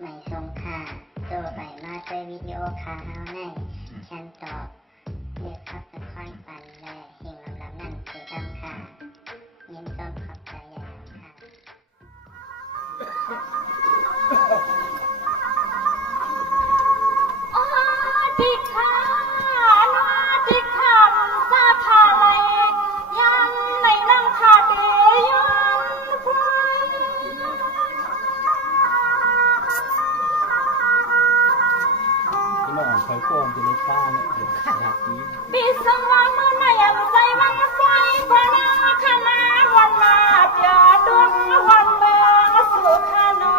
ไม่ทรงค่าตัวใบมาด้วยวิดีโอคาเฮาในฉันตอบเลือกขับเป็นค่อยปันและเฮงลำนั่นคือดำค่ะยินต้นขอบใจใหญ่ค่ะ ดิข้านาดิขันซาทาไลยันในน้ำคาเดยันพลอยที่น้องคอยฟ้องจะในป้าเนี่ยเดี๋ยวขนาดนี้ ปีสวรรค์มือในอันใจมันไฟพนาคณาวันนาเดียดวงวันเมืองสุขานอ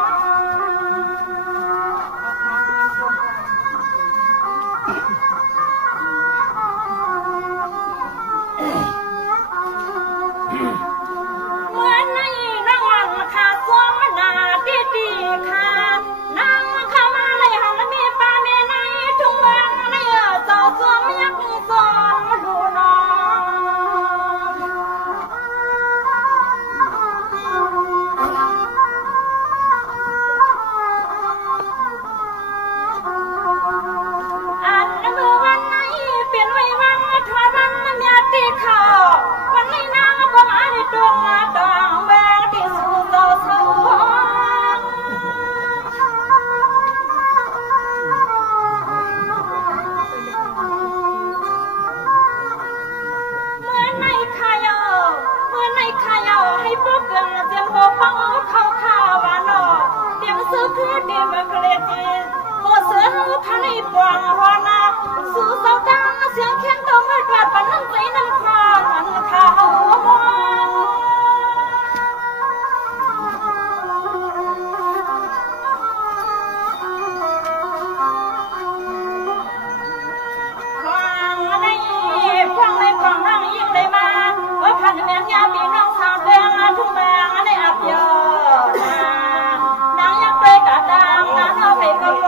เมื่อในรางวัลค่าสมนาดีค่ะนั่งเข้ามาเลยหันมีป้ามีในทุ่งเมืองในเจ้าสวมยักษ์สอนดูน้องอันเมื่อวันไหนเปลี่ยนไว้วันทอรันเมียตีข่าววันนี้นางก็มาในดวงมาดองแวงที่สู่โตสวงเมื่อในขายให้พวกเกินเสียงโบฟังเขาข่าววานอเดียงซื้อคือเดียงเกลียจีโมเสือหูพันในปวงหัวนาสู่เสาดังเสียงแค้นตัวมืดกาดปันน้ำใจน้ำคอมันข่าวมองฟังในฟังนั่งยิ่งได้มาเมื่อพันแม่ยาปีน้องสาวเดือนทุ่งแมงในอับเยอนางยังเปรกะดังนางเอาไปกบ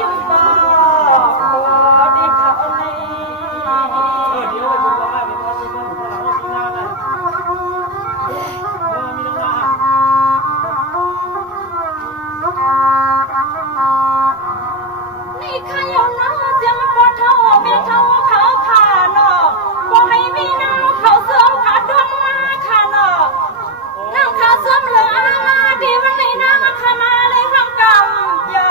ยุ่งบ่ดีเขาเลย เดี๋ยวจะว่าเป็นคนที่คนเราที่นั่งอ่ะมีน้องว่านี่ข้าอยู่น้องเสียงปวดเท่าเมียเท่าเขาขาหนอบ่ให้มีน้องเขาเสื่อมขาดวงมาขาหนอน้องเขาเสื่อมเหลือมาดีวันนี้น้ำมาขามาเลยห้องกำยา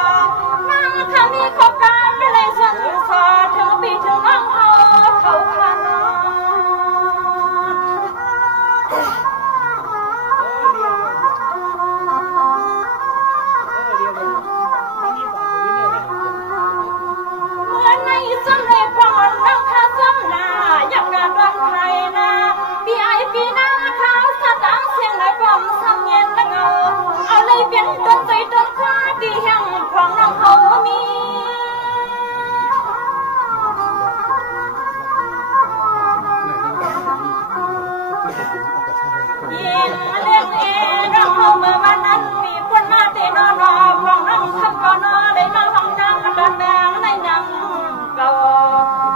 น้องเขามีขอบการไม่เลยสันสอถึงปีถึงน้องเขาขาหนอเมื่อในสำเร็จพรน้องข้าสำนาอยากการรักใครนะปีหน้าข้าวสะดังเสียงในกล่อมสังเย็นละเงาเอาเลยเปลี่ยนต้นใจต้นข้าดีแห่งของน้องเขามีเย็นเลี้ยงเองน้องเขาเมื่อวันนั้นมีคนมาเตะนอนของน้องทำก่อนนอได้มาห้องน้ำกันแบงในยังเก่า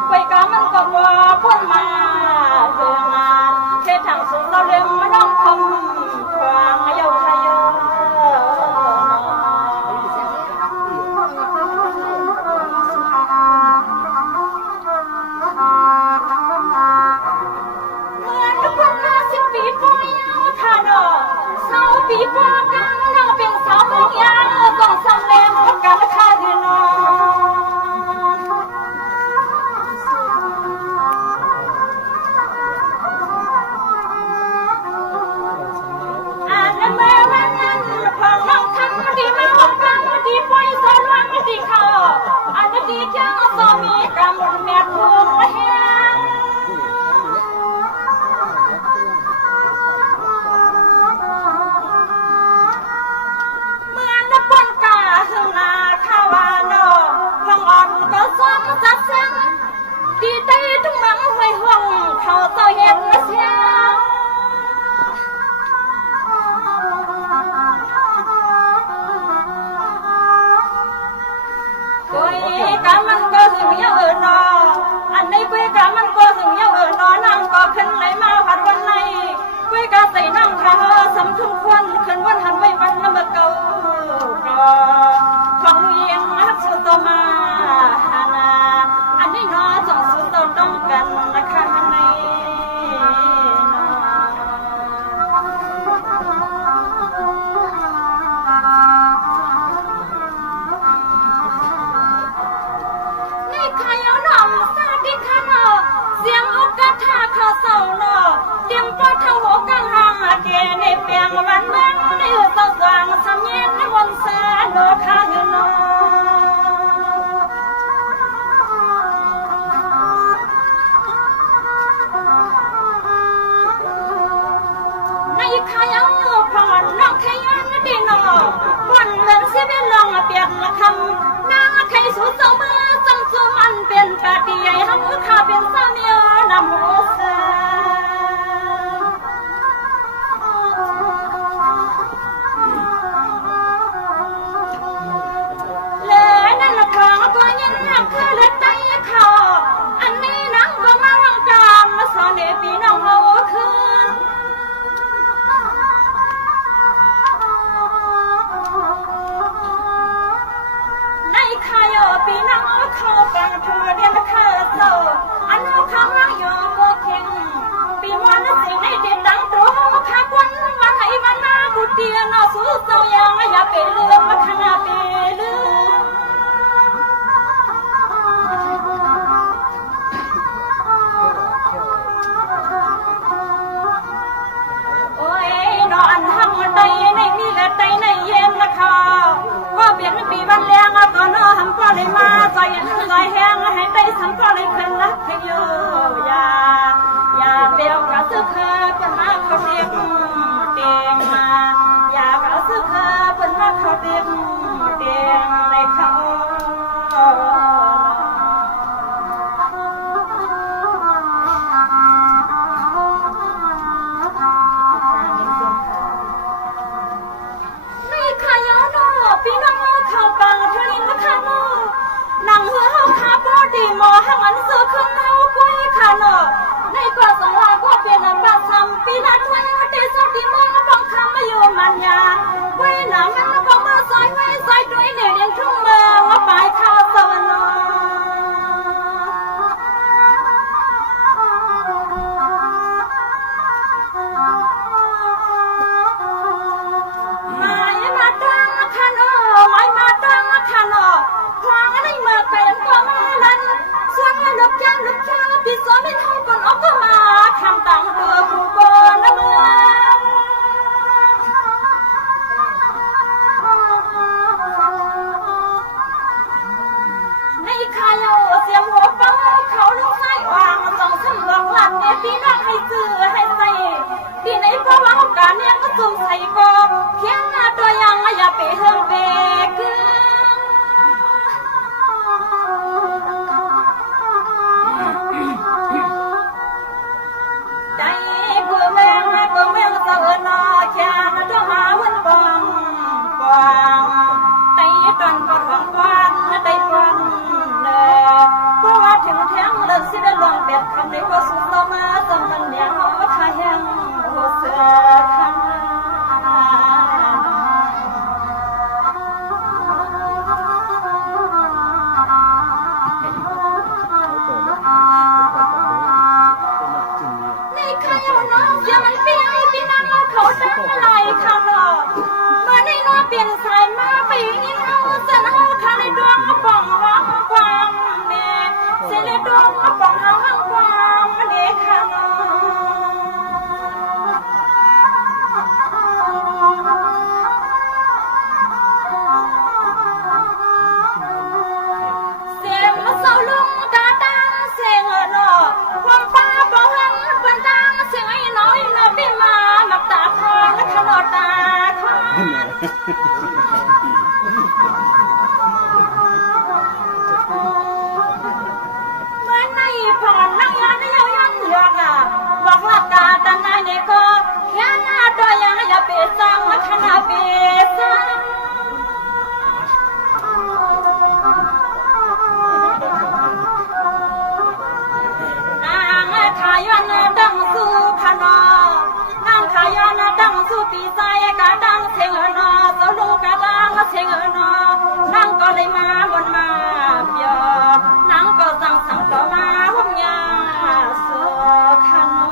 ไปกะมันก็บ่พ้นมาเรื่องงานเททางสูงเราเรื่องมาน้องคำควางเยาทะเยอเมื่อทุกคนมา10 ปีปอยาวทาดอกเศร้าปีปอกังน้องเป็นสาวมองยางต้องสำเร็จหมดกันค่าเดือนนอนอ่านเมื่อวันนั้นพอน้องทำดีมาหมดกันดีปล่อยสอนวันดีเข้าอันดีจังสามีกำมือแม่ทุ่งแห้งเมื่อนับปนกาหึงนาข้าวานอห้องอ่อนก็ซ้ำจัดเส้นดีใจทุกมังห้อยห้องเขาเต่าเย็นเสียกุยกะมันก็หึงเยอะนออันในกุยกะมันก็หึงเยอะนอนั่งก็ขึ้นไหลมาพัดวันไหลกุยกะใส่นั่งขาสำทุกคนขึ้นวันหันไว้วันละเมื่อเก่าก็ สิเป็นลองเปลี่ยนละคำนางใครสู้เจ้ามือจำจูมันเป็นปาฏิใหญ่หักข้าเป็นสามีนำหัวเสือเลยนั่นละของตัวยินหักคือเลือดใจเขาอันนี้นังก็มาวังการมาสอนเด็กพี่น้องเราคืนในขายปีน้องเขาปังเธอเดียนข้าโตอันเขาข้างร่างยอโบเข่งปีวันนั้นสิ่งในเด็ดดังโตข้าควันวันไหนวันหน้าบุตรเดียนสู้เจ้ายังอย่าไปเลือกมาขนาดไปเลือกโอ้ยนอนห้องใดในนี่และใดในเย็นละค่ะว่าเปลี่ยนปีวันเลี้ยงตอนน้อทำก็เลยมาใจยันใจแห้งให้ได้ทำก็เลยขึ้นรักเพลงโยอย่าเปลี่ยวกับซื้อเคยเป็นมาเขาเรียกเตียงมาอย่ากับซื้อเคยเป็นมาเขาเรียกเตียงในเขาพี่น้องเข้าปังเธอลินมาข้าโนนั่งหัวเฮาขาปอดีหมอหังอันเสือขึ้นเฮากุ้ยขาโนในกว่าสองลาก็เปลี่ยนอันบาซ้ำปีละถ้วยเตะสองที่มองบังคำมาอยู่มันยาไว้หนามันก็มาซอยไว้ซอยด้วยเด่นทุ่งเมืองว่าปลายข้าวสวรรค์ไม่มาตั้งขนอพวางอะไรมาเป็นก็มาลันส่วนลูกจ้างลูกชายที่สอนไม่เข้าก่อนออกก็มาคำตั้งเรือผู้บนเมืองในขายเสียงหัวเป้าเขาลูกไส้วางจ้องฉันหลอกหลันเนี่ยพี่น้องให้ซื้อให้ใส่ที่ไหนเพราะว่าการเนี่ยก็จุ่มใส่ก็เพียงหน้าตัวยังอย่าไปเฮืองเบกใจกูเมืองเสวนาแค่นั้นจะมาวันบองกวางใจตอนก็ท้องกว้างได้กว้างเลยเพราะว่าถึงแทงเลิกสิได้ลองแบบคำในก็สุดต่อมาจำมันเนี่ยเขาว่าขายแห้งหัวเสือข้างเปลี่ยนสายมาไปนี่เฮาจะเฮาทางในดวงป่องว่างกว้างแม่เสียในดวงป่องเฮาห้างกว้างเด็กข้างเสียงเสาลุงกาตังเสียงหล่อความฟ้าป่องหังเป็นตังเสียงไอ้น้อยน่ะพี่มาหมักตาคอและขลอดตาคอเมื่อในผ่อนนั่งยันเย้ายันเลือกบอกหลักกาแต่นายเนี่ยก็แค่หน้าตัวยังอย่าเปลี่ยนจังขนาดเปลี่ยนจังนางขายวันดังสู้ขนอนางขายวันดังสู้ปีใจกาดังเสียงนอสลูกาดังเสียงนอนางก็เลยมาบนมาเปียนางก็สั่งต่อมาหุ่มยาสู้ขนอ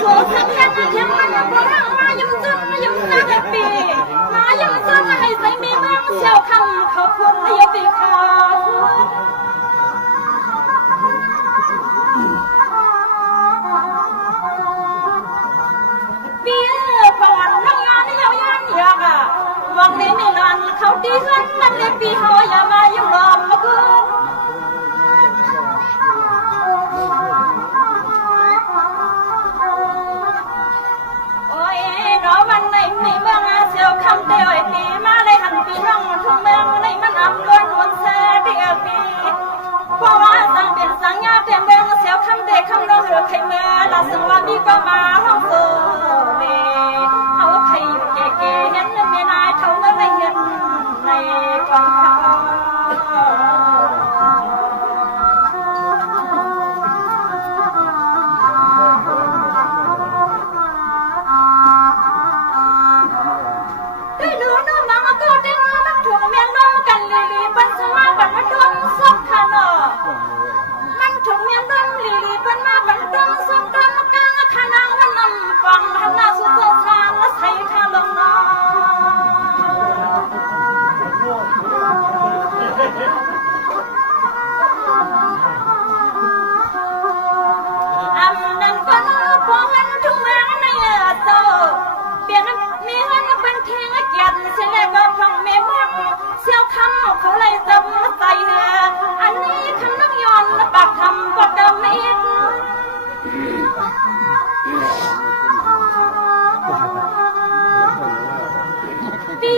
สูงสังเกตเทียมมันยังบ่ร่างมายังจึงยังซาแต่ปีมายังจึงให้ใส่มีเมืองเชี่ยวคำเขาพูดให้ยปีเขาปีผ่อนทำงานยาวยานยากอะวังนี้ไม่นานเขาดีขึ้นนั่นเลยปีเขาอย่ามายุ่งรอมาคืนโอ้ยน้อวันไหนไม่เมืองเสียวคำเดียวไอ้ปีมาเลยหันปีน้องทุ่งเมืองในมันอับล้วนวนแซ่เดียวปีเพราะว่าสังเปลี่ยนสังญาเปลี่ยนเมืองเสียวคำเด็กคำน้องหรือใครเมื่อละสังว่ามีก็มาห้องสูเล่เอาใครอยู่เก๋ๆเห็นไม่นายเท่านั้นไม่เห็นในความเขาได้ดูน้องมาก็ได้น้องมันถูกเมียน้องกันลีปันสมาปันมาดมสักขนาดมันถูกเมียน้องลีปันมาปันดมสักดมกลางขนางวันนำฟังทำหน้าสุดโซ่ทานและใส่ข้าลงน้อำนั้นก็น้องพอเงินทุ่งเมืองในโซ่เปลี่ยนมีเงินเป็นเทียงเกียรติเสียแล้วก็ฟังเมียเมืองเสียวคำเขาเลยจำใส่อันนี้คำน้องย้อนปากคำก็เดิมมิดปี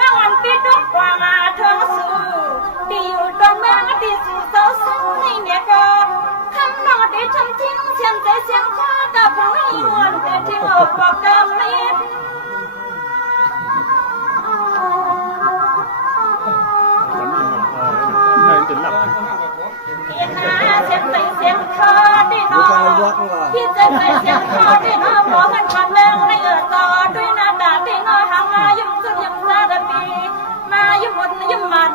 น้องอันปีดกกว่ามาเธอสู้ปีอยู่ตอนเมืองปีสู่เสาสังในเนี่ยก็คำน้องได้ทำทิ้งเสียงใจเสียงคอกับพนักงานแต่ทิ้งออกบอกเดิมมิดพี่นาเสียงใส่เสียงคอได้น้องพี่จะใส่เสียงคอได้น้องบอกกันความเมืองในต่อด้วยหน้าตาได้น้องหางมายุ่งสุดยุ่งซาดปีมายุ่งหมดยุ่งมัน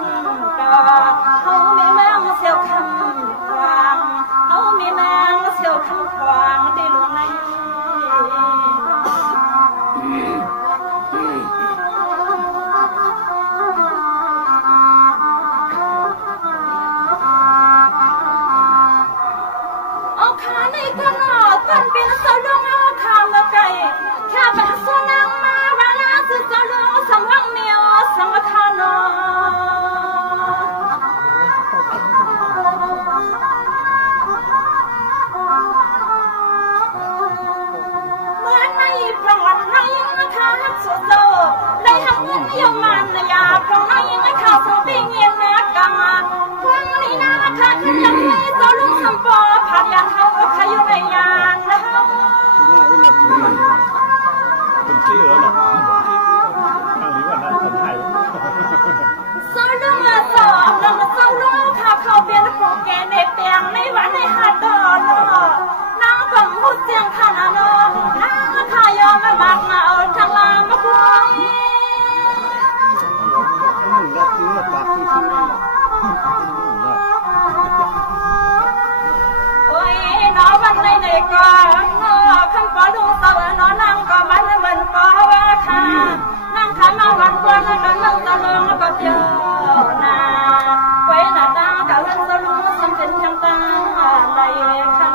ก็เขามีแมงเสียวคำควางเขามีแมงเสียวคำควางได้หลวงในมันเป็นสาวลุงเอาคำมาไก่แค่เป็นสาวนางมาว่าลาสุดสาวลุงสังวังเมียวสังวคานอเมื่อในปลอดในข้าสุดโตได้ทำเงินยมันยาเพราะในข้าสุดปีเงียนนักกังพวงนี้นะข้าขึ้นยังให้สาวลุงสัมปอผัดยาเท้าขยุในยานเป็นชื่อแล้วเหรอทางนี้ว่าน่าคนไทยสาวลุงสอบแล้วมาสาวลุงข้าเขาเปลี่ยนผูกแกในเตียงในวันในหาดดอนนางกำพูดเสียงขนาดนางข้ายอมไม่บักเอาทางลามาคุยโอ้ยน้องวันในก่อนคำปอดูสาวน้องนางก็มันเหมือนปอว่าค่ะนางขามาวันก่อนก็นั่งตะลึงก็เจอนาไว้หน้าตาก็เล่นตะลุงสมเป็นทางตาอะไรค่ะ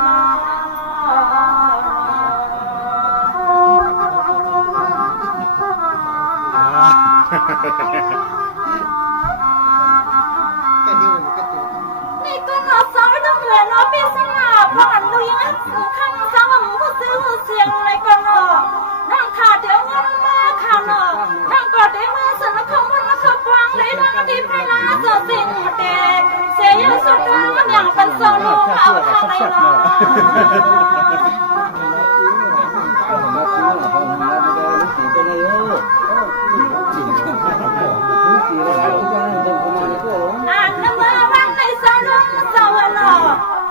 นี่ก็นอสาวต้องเหลือนอปีสลาเพราะอันดูยังข้างสาวผู้ซื้อเสียงในก็นอนั่งขาเดี๋ยวเงินมาค่ะนอนั่งกอดได้มือสันเขามันมาขับวางได้ดังดีไปลาสดสิ่งเด็กเสียสุดท้ายมันอย่างเป็นโซโล่เอาทางไหนเนาะอ่านน้ำมาวันในสาวลุงสาวหล่อ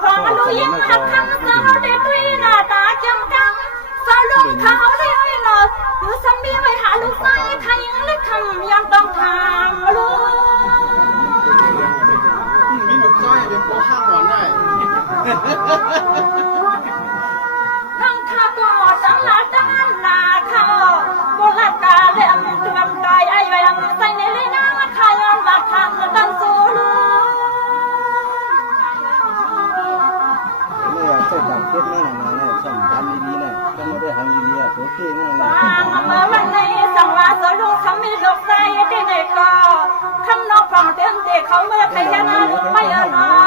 ฟังดูยิ่งหักคำสาวได้ด้วยหน้าตาจำกังสาวลุงเขาได้ไว้หล่อหรือสามีไว้หาลูกชายใครยังเล็กคำยังต้องทางลูกมีลูกชายเป็นพ่อข้างหวานได้ ก็บนั่นน่ะสั่งทำดีๆน่ะก็ไม่ได้ทำดีๆอ่ะตัวเก่งนั่นแหละ เมื่อวันไหนสั่งว่าสลูกเขามีลูกใจที่ไหนก็คำนอกฟังเต็มเด็กเขาเมื่อใครชนะลูกไปอ่ะเนาะ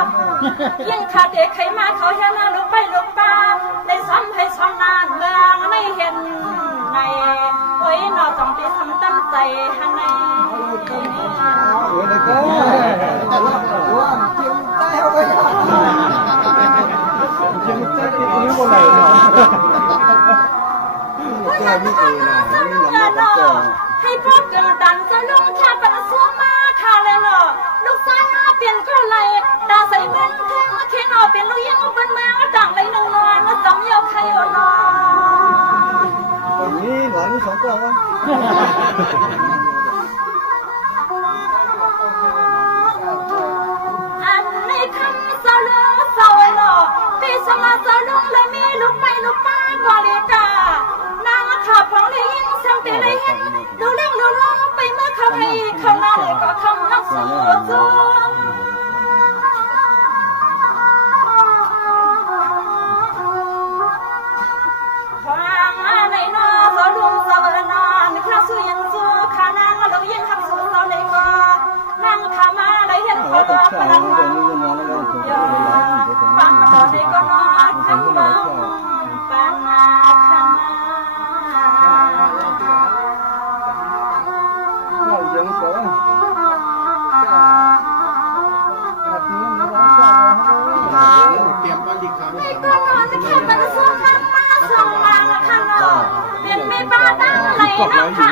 ยิ่งขาดเด็กใครมาเขาชนะลูกไปลูกป้าได้ซ้ำให้ซ้ำนานเมืองไม่เห็นในเฮ้ยนอต้องไปทำตั้งใจข้างใน โอ้ยเลยก็ว่าเจียมใจเอาไปเจียมใจที่นี่บ่ไหนเนาะแก่ไม่เองนะนี่น้ำหนักก็ ให้พบกันดันจะลุงแค่เป็นสัวมาค่ะเลยเนาะลูกสาวเปลี่ยนก็เลยดาใส่เบิ้ลแทงแค่นอเป็นลูกยังเป็นเมืองต่างเลยหนึ่งนอนนะจำเยาใครอ่ะเนาะ นี่หลานมี2ตัววะ อันในคำสาวลุงสาวเนาะพี่สมาสาวลุงเลยมีลูกไปลูกป้ากว่าเลยกานางขับของเลยยิ่งสังตีเลยเห็นดูเลี้ยงดูล้อไปเมื่อเขาให้เขาหน้าเลยก็คำนักสู้สู้ความในนอสาวลุงสาวนานข้าสู้ยังสู้ข้านางเรายิ่งขับสู้เราเลยก็นั่งขามาเลยเห็นเขาพลังมาฟังต่อได้ก็นอนคำบังปังอาคามา เรายังก็แบบนี้มันร้อนใจเตรียมกันดีครับ ไม่ก็นอนจะแค่มันส่งมาส่งมาข้างนอกเป็นไม่บ้าตั้งไหลนะคะ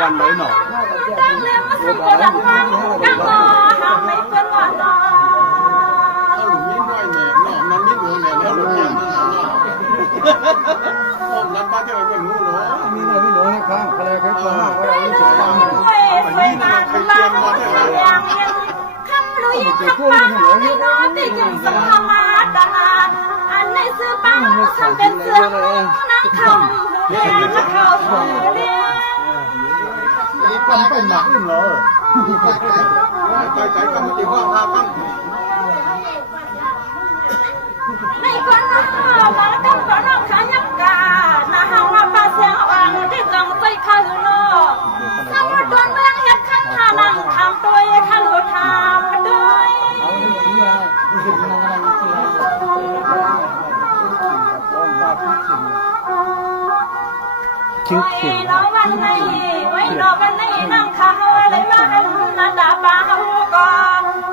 ตั้งเลี้ยงมาส่งกระดังวังตั้งรอหาไม่เป็นวันนอน ถ้าหลุมนี้น้อยแหน่เนาะมันไม่รู้แหน่แล้วหลุมนี้มันเนาะผมนั้นบ้านที่มันเป็นงูเหรอมีอะไรพี่หนูให้ข้างอะไรไปก่อนว่าเราไม่ถึงบ้าน สวยงามมากอย่างยังคำรู้ยังคำปากในนอนที่ยังสมมาตาอันในเสื้อปังทำเป็นเสื้อนักคำเรียนนักข่าวเรียน นี่ปั้นไปหมักนี่เหรอไปใจกันมาที่ห้องพาปั้น ในคนน้ามาตั้งคนน้องขายักกาหน้าห้างว่าป้าเสียงอ่างที่จังใจข้าอยู่นอกสาวดวนเมืองเฮ็ดข้างทานังทำตัวขันหัวทามด้วย คิ้วเขียว ไว้วันไหนไว้รอวันไหนนั่งข้าวอะไรมาอันนาดาป้าเขาก็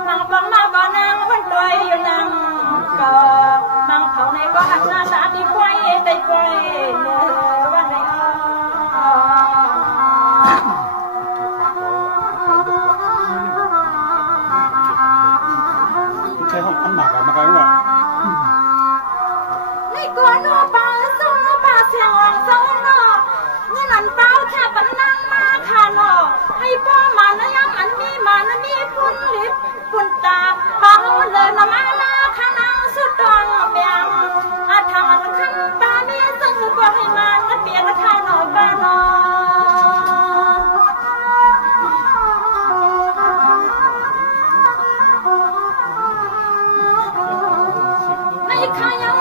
นั่งฟังมาก็นั่งวันด้วยอยู่นั่งก็นั่งเขาในก็หักหน้าตาดีกว่าได้กว่าวันไหนใช้ห้องปั้นหมักอะมากันว่า ในก่อนนป่าส่งป่าเสียงหลังเจ้าเนาะนี่นั่นเป้าแค่ปันนั่งมาค่ะเนาะให้ป้อมานะยังอันมีมานะมีพุ่นลิบพุ่นตาเป้าเลยนะมาลาค่ะนางสุดดองเบียงอาทางอันขันป้ามีสังก็ให้มานะเปียนะค่ะเนาะป้าเนาะในข้ายัง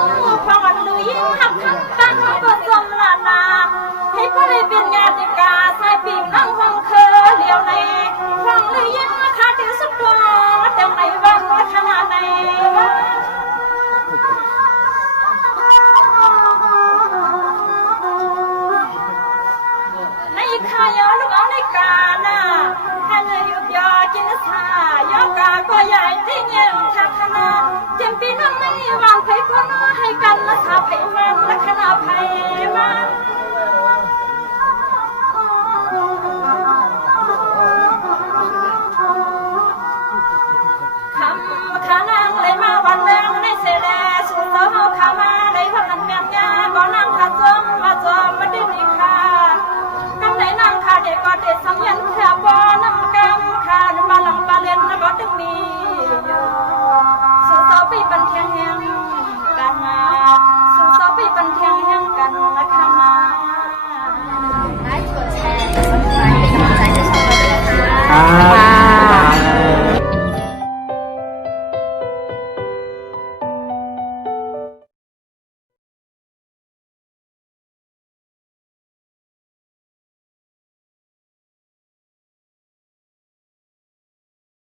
ฟังอันดูยิ่งหักขันตั้งก็จมลานาให้พ่อได้เป็นญาติกาสายปีกนั่งฟังเคอเลี้ยวในฟังเลยยิ่งขาดที่สุดตัวแต่ในวันขนาดไหนวะในข้ายังลูกเอาในกาน่ะให้เงยยุบยอกินสายอกาก็ใหญ่ที่เงี้ยทักขนาดเจ็บปีน้ำไม่วางไผ่คนให้กันละสาไผ่มันละขนาดไผ่มันคำขานางเลยมาวันเมืองในเสดสุดเท้าขามาได้พักกันแม่ยาก็นั่งขาจมมาจมมาดิ้นอีกค่ะกำไหนนั่งขาเด็กก็เด็ดสังยันแค่ปอน้ำกำขาดมาหลังปลาเล่นก็ตึงมีสุดเท้าไปปันเทียงแห่งกันมาสุดเท้าไปปันเทียงแห่งกันนะคะมา ไลค์กดแชร์กดซับสไครต์เป็นกำลังใจให้ช่องเราด้วยนะคะ ครับ